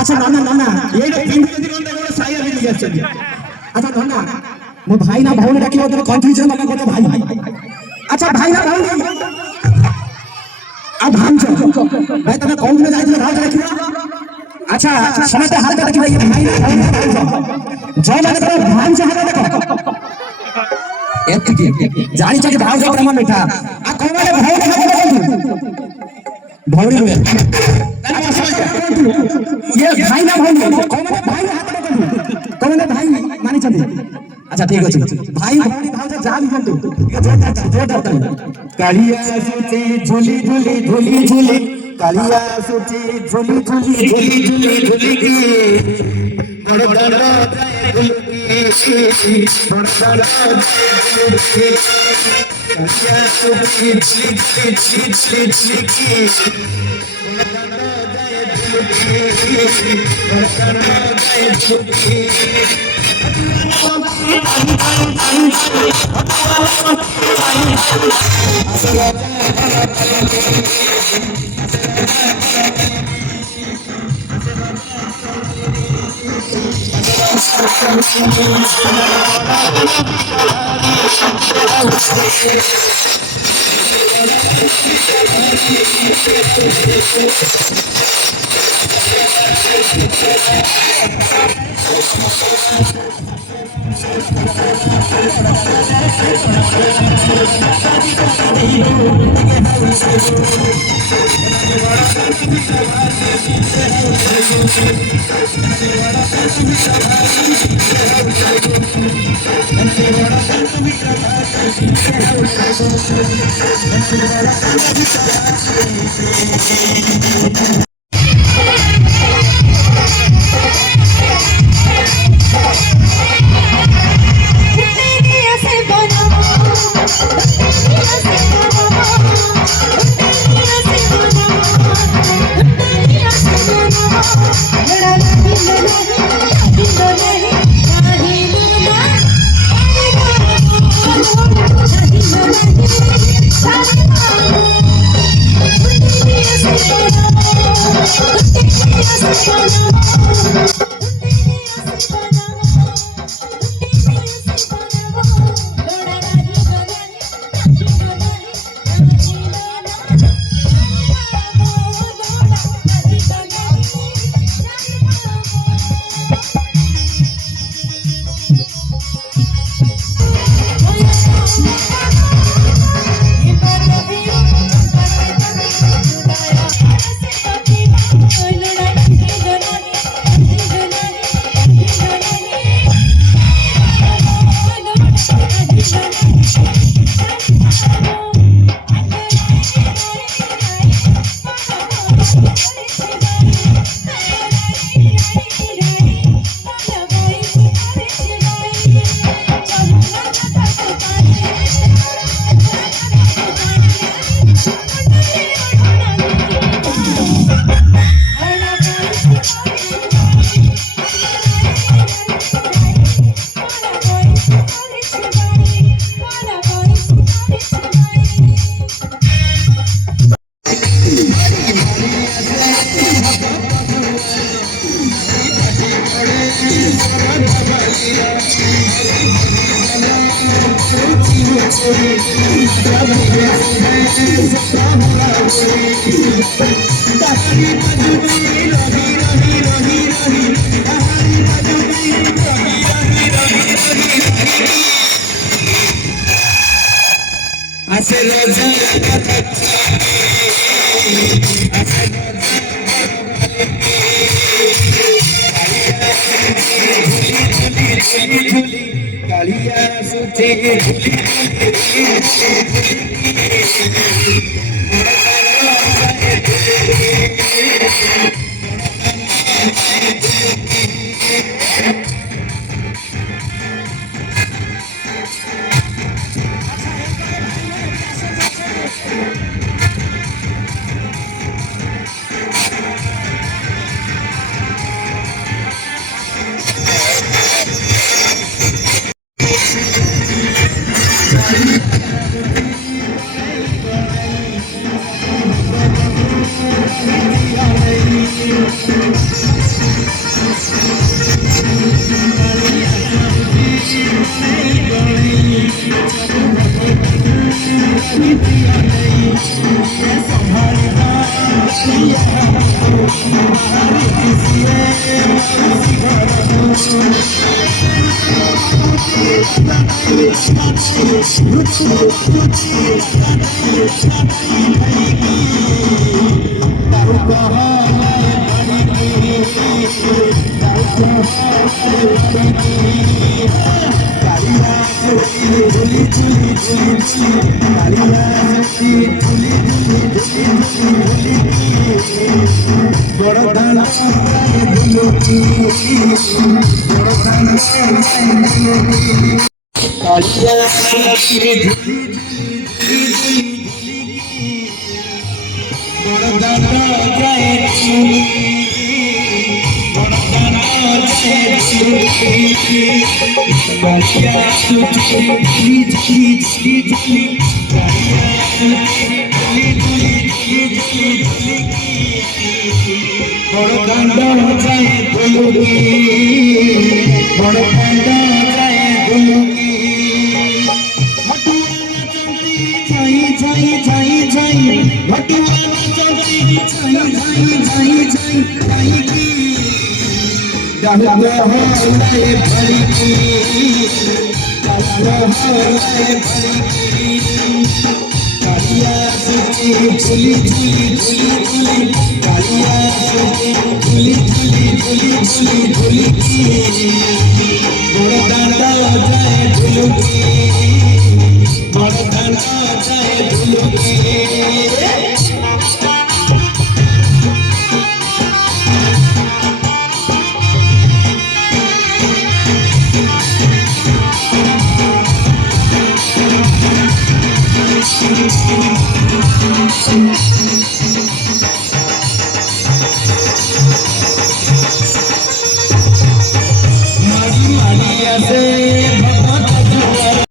अच्छा नाना नाना ये पिंडी दिन देखो साई अभी लिया चल अच्छा नाना मो भाई ना भाऊ ने रखी तो कंफ्यूजन लगा को भाई अच्छा भाई ना भाऊ अब हम जो भाई तने कौन में जाई भाऊ रखी अच्छा समय पे हाल देखी भाई भाई ना जो मैंने कहा भाई से हाल देखो एत की जानी चाहिए भाव जो क्रम में था आ कौन वाले भाव ने हाथ भौरी में ये भाई ना भाई कौन वाले भाई हाथ में कौन वाले भाई मानी चाहिए अच्छा ठीक है भाई भौरी भाव से जान जंतु ये जो डरता है कालिया सूची झोली झोली झोली झोली कालिया सूची झोली झोली झोली झोली झोली की बड़ बड़ जाए गुल की बड़ बड़ कालिया सूची झोली झोली झोली की बड़ बड़ जाए गुल की कालिया सूची Maria